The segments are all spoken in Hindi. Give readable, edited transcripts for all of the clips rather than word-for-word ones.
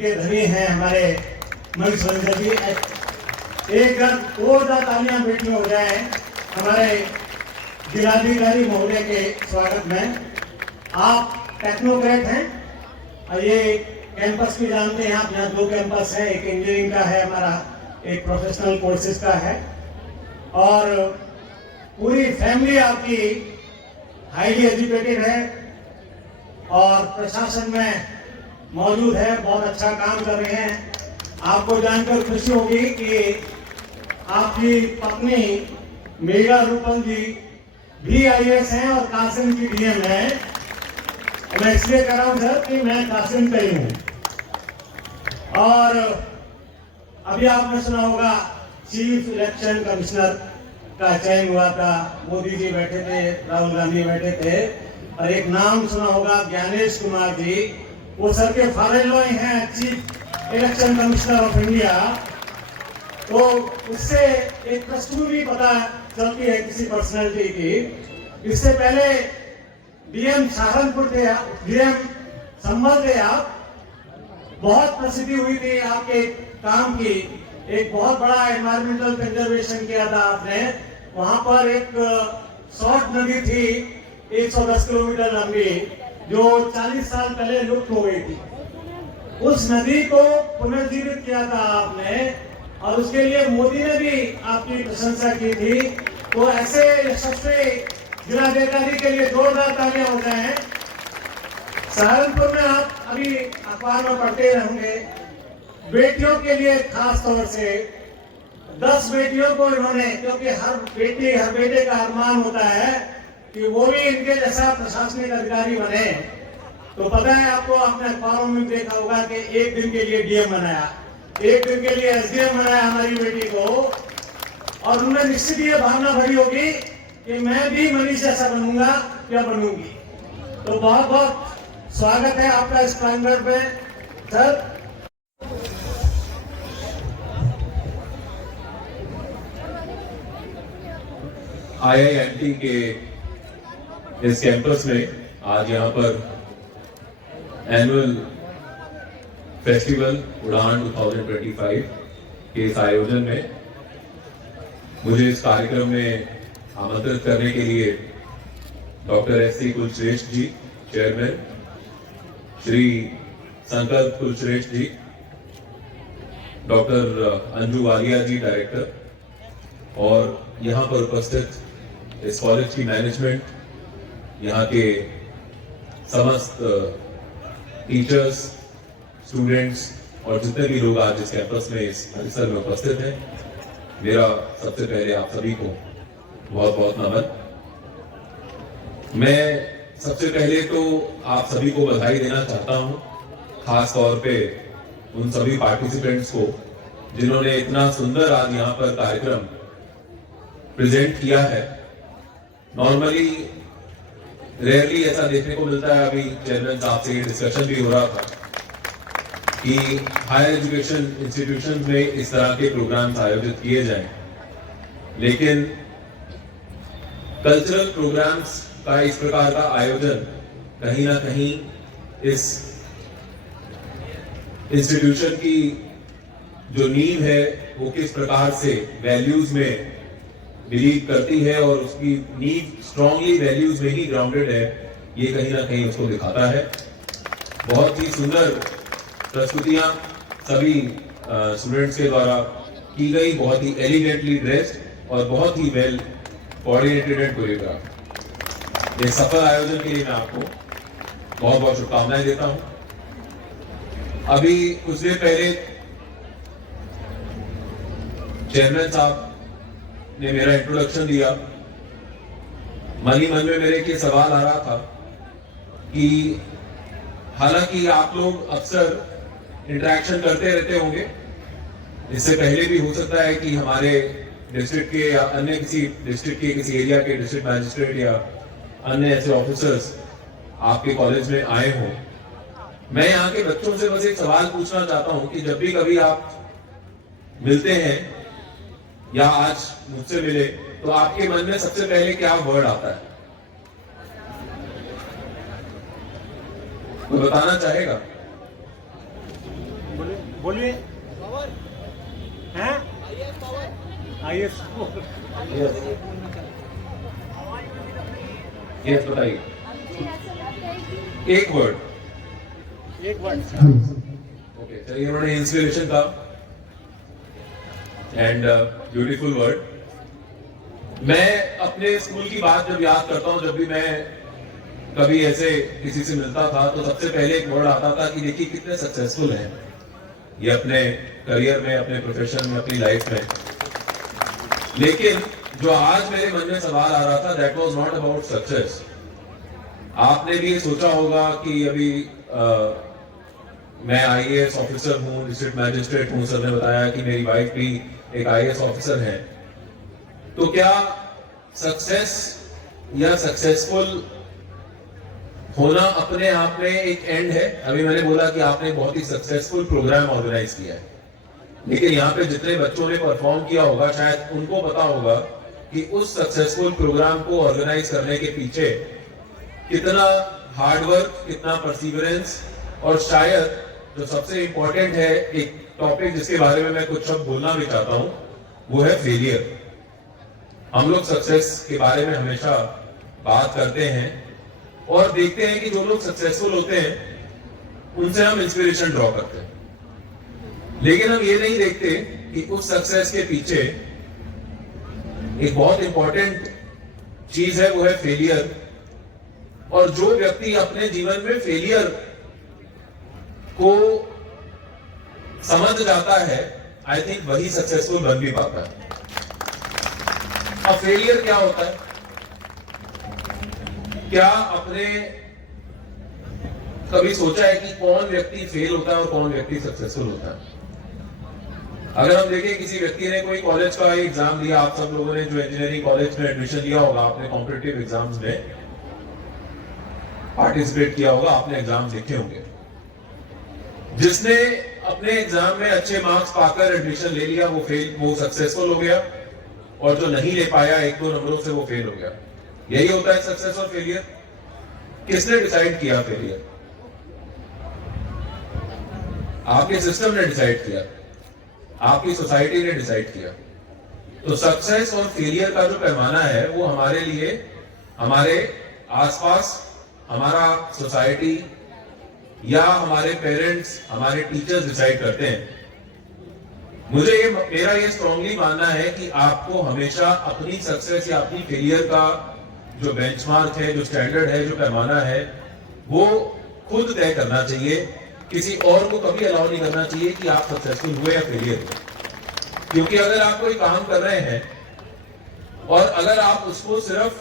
के धनी हैं हमारे मनीष रंजन जी। एक और तालियां बैठी हो जाए हमारे जिलाधिकारी महोदय के स्वागत में। आप टेक्नोक्रेट हैं और ये कैंपस भी जानते हैं आप, यहाँ 2 कैंपस है, एक इंजीनियरिंग का है हमारा, एक प्रोफेशनल कोर्सेज का है, और पूरी फैमिली आपकी हाईली एजुकेटेड है और प्रशासन में मौजूद है, बहुत अच्छा काम कर रहे हैं। आपको जानकर खुशी होगी कि आपकी पत्नी मेघा रूपम जी भी IAS हैं और कासिम की DM है। मैं इसलिए कर रहा हूं सर कि मैं कासिम का ही हूं। और अभी आपने सुना होगा चीफ इलेक्शन कमिश्नर का चयन हुआ था, मोदी जी बैठे थे, राहुल गांधी बैठे थे, और एक नाम सुना होगा ज्ञानेश कुमार जी, वो सर के फादर इन लॉ हैं chief election commissioner of India. तो उससे एक पृष्ठभूमि भी पता चलती है किसी पर्सनैलिटी की। इससे पहले DM सहारनपुर थे, DM संभल थे आप, बहुत प्रसिद्धि हुई थी आपके काम की। एक बहुत बड़ा एनवायरमेंटल कंजर्वेशन किया था आपने। वहां पर एक शॉर्ट नदी थी 110 किलोमीटर लंबी, जो 40 साल पहले लुप्त हो गई थी। उस नदी को पुनर्जीवित किया था आपने, और उसके लिए मोदी ने भी आपकी प्रशंसा की थी। तो ऐसे यशस्वी जिलाधिकारी के लिए जोरदार तालियां हो जाएं। सहारनपुर में आप अभी अखबार में पढ़ते रहेंगे, बेटियों के लिए खास तौर से 10 बेटियों को इन्होंने, क्योंकि हर बेटी हर बेटे का अरमान होता है कि वो भी इनके जैसा प्रशासनिक अधिकारी बने। तो पता है आपको, आपने अखबारों में देखा होगा कि एक दिन के लिए DM बनाया, एक दिन के लिए SDM बनाया हमारी बेटी को, और उन्हें निश्चित ये भावना भरी होगी कि मैं भी मनीष जैसा बनूंगा या बनूंगी। तो बहुत बहुत स्वागत है आपका इस प्रांगण में सर। IIMT के इस कैंपस में आज यहाँ पर एनुअल फेस्टिवल उड़ान 2025 के इस आयोजन में मुझे इस कार्यक्रम में आमंत्रित करने के लिए डॉक्टर SC कुलश्रेष्ठ जी चेयरमैन, श्री संकल्प कुलश्रेष्ठ जी, डॉक्टर अंजू वालिया जी डायरेक्टर, और यहाँ पर उपस्थित इस कॉलेज की मैनेजमेंट, यहाँ के समस्त टीचर्स, स्टूडेंट्स और जितने भी लोग आज इस कैंपस में इस परिसर में उपस्थित हैं, मेरा सबसे पहले आप सभी को बहुत बहुत नमन। मैं सबसे पहले तो आप सभी को बधाई देना चाहता हूं, खास तौर पे उन सभी पार्टिसिपेंट्स को जिन्होंने इतना सुंदर आज यहाँ पर कार्यक्रम प्रेजेंट किया है। नॉर्मली रेयरली ऐसा देखने को मिलता है, अभी चेयरमैन साहब से डिस्कशन भी हो रहा था कि हायर एजुकेशन इंस्टीट्यूशन में इस तरह के प्रोग्राम्स आयोजित किए जाएं, लेकिन कल्चरल प्रोग्राम्स का इस प्रकार का आयोजन कहीं ना कहीं इस इंस्टीट्यूशन की जो नींव है वो किस प्रकार से वैल्यूज में बिलीव करती है और उसकी नींव स्ट्रांगली वैल्यूज में ही ग्राउंडेड है, ये कहीं ना कहीं उसको दिखाता है। बहुत ही सुंदर प्रस्तुतियां सभी स्टूडेंट्स के द्वारा की गई, बहुत ही एलिगेंटली ड्रेस्ड और बहुत ही वेल कोऑर्डिनेटेड एंड कोरियोग्राफ। इस सफल आयोजन के लिए मैं आपको बहुत बहुत शुभकामनाएं देता हूं। अभी कुछ देर पहले चेयरमैन साहब ने मेरा इंट्रोडक्शन दिया। मन ही मन में मेरे के सवाल आ रहा था कि हालांकि आप लोग अक्सर इंटरेक्शन करते रहते होंगे, इससे पहले भी हो सकता है कि हमारे डिस्ट्रिक्ट के या अन्य किसी डिस्ट्रिक्ट के किसी एरिया के डिस्ट्रिक्ट मैजिस्ट्रेट या अन्य ऐसे ऑफिसर्स आपके कॉलेज में आए हों। मैं यहाँ के बच्चों से बस एक सवाल पूछना चाहता हूं कि जब भी कभी आप मिलते हैं या आज मुझसे मिले, तो आपके मन में सबसे पहले क्या वर्ड आता है? कोई बताना चाहेगा? बोलिए हैं आईएएस यस बताइए एक वर्ड ओके चलिए उन्होंने इंस्पिरेशन का एंड ब्यूटीफुल वर्ड। मैं अपने स्कूल की बात जब याद करता हूं, जब भी मैं कभी ऐसे किसी से मिलता था तो सबसे पहले एक वर्ड आता था कि देखिए कितने सक्सेसफुल हैं ये अपने करियर में, अपने प्रोफेशन में, अपनी लाइफ में। लेकिन जो आज मेरे मन में सवाल आ रहा था, that was not about success. आपने भी ये सोचा होगा कि अभी मैं आईएएस ऑफिसर हूँ, डिस्ट्रिक्ट मैजिस्ट्रेट हूँ, सर ने बताया कि मेरी वाइफ भी एक आईएएस ऑफिसर है। तो क्या सक्सेस या सक्सेसफुल होना अपने आप में एक एंड है? अभी मैंने बोला कि आपने बहुत ही सक्सेसफुल प्रोग्राम ऑर्गेनाइज किया है, लेकिन यहाँ पे जितने बच्चों ने परफॉर्म किया होगा शायद उनको पता होगा कि उस सक्सेसफुल प्रोग्राम को ऑर्गेनाइज करने के पीछे कितना हार्डवर्क, कितना परसिवरेंस, और शायद जो सबसे इंपॉर्टेंट है, एक टॉपिक जिसके बारे में मैं कुछ शब्द बोलना भी चाहता हूं, वो है फेलियर। हम लोग सक्सेस के बारे में हमेशा बात करते हैं और देखते हैं कि जो लोग सक्सेसफुल होते हैं उनसे हम इंस्पिरेशन ड्रॉ करते हैं, लेकिन हम ये नहीं देखते कि उस सक्सेस के पीछे एक बहुत इंपॉर्टेंट चीज है, वो है फेलियर। और जो व्यक्ति अपने जीवन में फेलियर को समझ जाता है, आई थिंक वही सक्सेसफुल बन भी पाता है। अब फेलियर क्या होता है? क्या आपने कभी सोचा है कि कौन व्यक्ति फेल होता है और कौन व्यक्ति सक्सेसफुल होता है? अगर हम देखें किसी व्यक्ति ने कोई कॉलेज का एग्जाम दिया, आप सब लोगों ने जो इंजीनियरिंग कॉलेज में एडमिशन लिया होगा, आपने कॉम्पिटिटिव एग्जाम्स में पार्टिसिपेट किया होगा, आपने एग्जाम लिखे होंगे। जिसने अपने एग्जाम में अच्छे मार्क्स पाकर एडमिशन ले लिया वो सक्सेसफुल हो गया, और जो नहीं ले पाया 1-2 नंबरों से वो फेल हो गया। यही होता है सक्सेस और फेलियर। किसने डिसाइड किया फेलियर? आपके सिस्टम ने डिसाइड किया, आपकी सोसाइटी ने डिसाइड किया। तो सक्सेस और फेलियर का जो पैमाना है वो हमारे लिए, हमारे आसपास, हमारा सोसाइटी या हमारे पेरेंट्स, हमारे टीचर्स डिसाइड करते हैं। मेरा ये स्ट्रांगली मानना है कि आपको हमेशा अपनी सक्सेस या अपनी फेलियर का जो बेंचमार्क है, जो स्टैंडर्ड है, जो पैमाना है, वो खुद तय करना चाहिए। किसी और को कभी अलाउ नहीं करना चाहिए कि आप सक्सेसफुल हुए या फेलियर हुए। क्योंकि अगर आप कोई काम कर रहे हैं और अगर आप उसको सिर्फ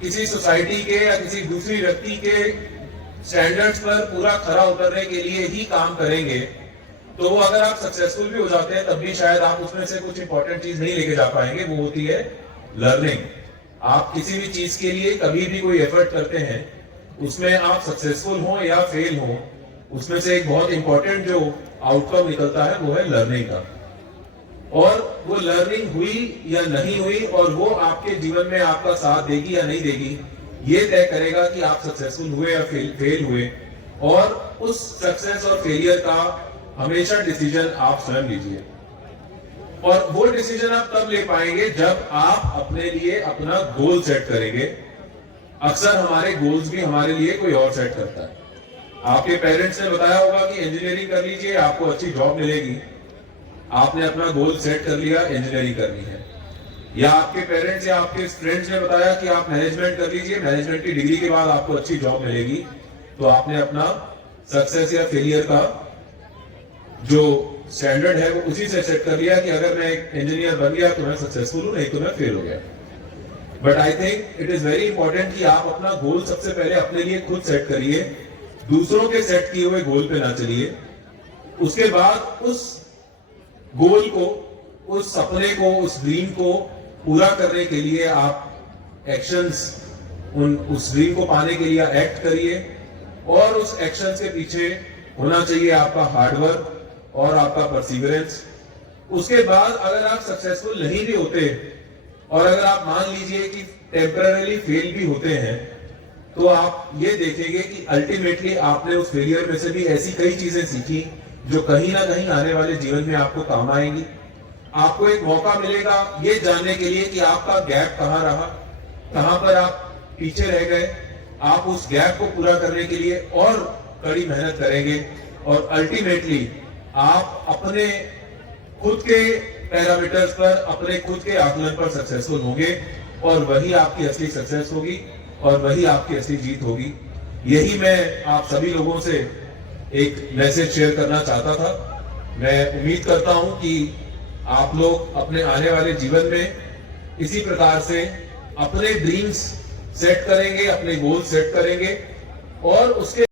किसी सोसाइटी के या किसी दूसरी व्यक्ति के स्टैंडर्ड्स पर पूरा खरा उतरने के लिए ही काम करेंगे, तो अगर आप सक्सेसफुल भी हो जाते हैं तब भी शायद आप उसमें से कुछ इंपॉर्टेंट चीज नहीं लेके जा पाएंगे। वो होती है लर्निंग। आप किसी भी चीज के लिए कभी भी कोई एफर्ट करते हैं, उसमें आप सक्सेसफुल हो या फेल हो, उसमें से एक बहुत इंपॉर्टेंट जो आउटकम निकलता है वो है लर्निंग का। और वो लर्निंग हुई या नहीं हुई, और वो आपके जीवन में आपका साथ देगी या नहीं देगी, ये तय करेगा कि आप सक्सेसफुल हुए या फेल हुए। और उस सक्सेस और फेलियर का हमेशा डिसीजन आप स्वयं लीजिए, और वो डिसीजन आप तब ले पाएंगे जब आप अपने लिए अपना गोल सेट करेंगे। अक्सर हमारे गोल्स भी हमारे लिए कोई और सेट करता है। आपके पेरेंट्स ने बताया होगा कि इंजीनियरिंग कर लीजिए, आपको अच्छी जॉब मिलेगी। आपने अपना गोल सेट कर लिया, इंजीनियरिंग करनी है। या आपके पेरेंट्स या आपके फ्रेंड्स ने बताया कि आप मैनेजमेंट कर लीजिए, मैनेजमेंट की डिग्री के बाद आपको अच्छी जॉब मिलेगी। तो आपने अपना सक्सेस या फेलियर का जो स्टैंडर्ड है वो उसी से सेट कर लिया कि अगर मैं एक इंजीनियर बन गया तो मैं सक्सेसफुल हूं, नहीं तो मैं फेल हो गया। But I think it is very important कि आप अपना गोल सबसे पहले अपने लिए खुद सेट करिए, दूसरों के सेट किए हुए गोल पे ना चलिए। उसके बाद उस गोल को, उस सपने को, उस ड्रीम को पूरा करने के लिए आप एक्शंस, उस ड्रीम को पाने के लिए एक्ट करिए। और उस एक्शंस के पीछे होना चाहिए आपका हार्डवर्क और आपका परसिवरेंस। उसके बाद अगर आप सक्सेसफुल नहीं भी होते, और अगर आप मान लीजिए कि टेम्पररीली फेल भी होते हैं, तो आप ये देखेंगे कि अल्टीमेटली आपने उस फेलियर में से भी ऐसी कई चीजें सीखी जो कहीं ना कहीं आने वाले जीवन में आपको काम आएंगी। आपको एक मौका मिलेगा ये जानने के लिए कि आपका गैप कहाँ रहा, कहाँ पर आप पीछे रह गए। आप उस गैप को पूरा करने के लिए और कड़ी मेहनत करेंगे और अल्टीमेटली आप अपने खुद के पैरामीटर्स पर, अपने खुद के आकलन पर सक्सेसफुल होंगे और वही आपकी असली सक्सेस होगी और वही आपकी असली जीत होगी। यही मैं आप सभी लोगों से एक मैसेज शेयर करना चाहता था। मैं उम्मीद करता हूं कि आप लोग अपने आने वाले जीवन में इसी प्रकार से अपने ड्रीम्स सेट करेंगे, अपने गोल सेट करेंगे और उसके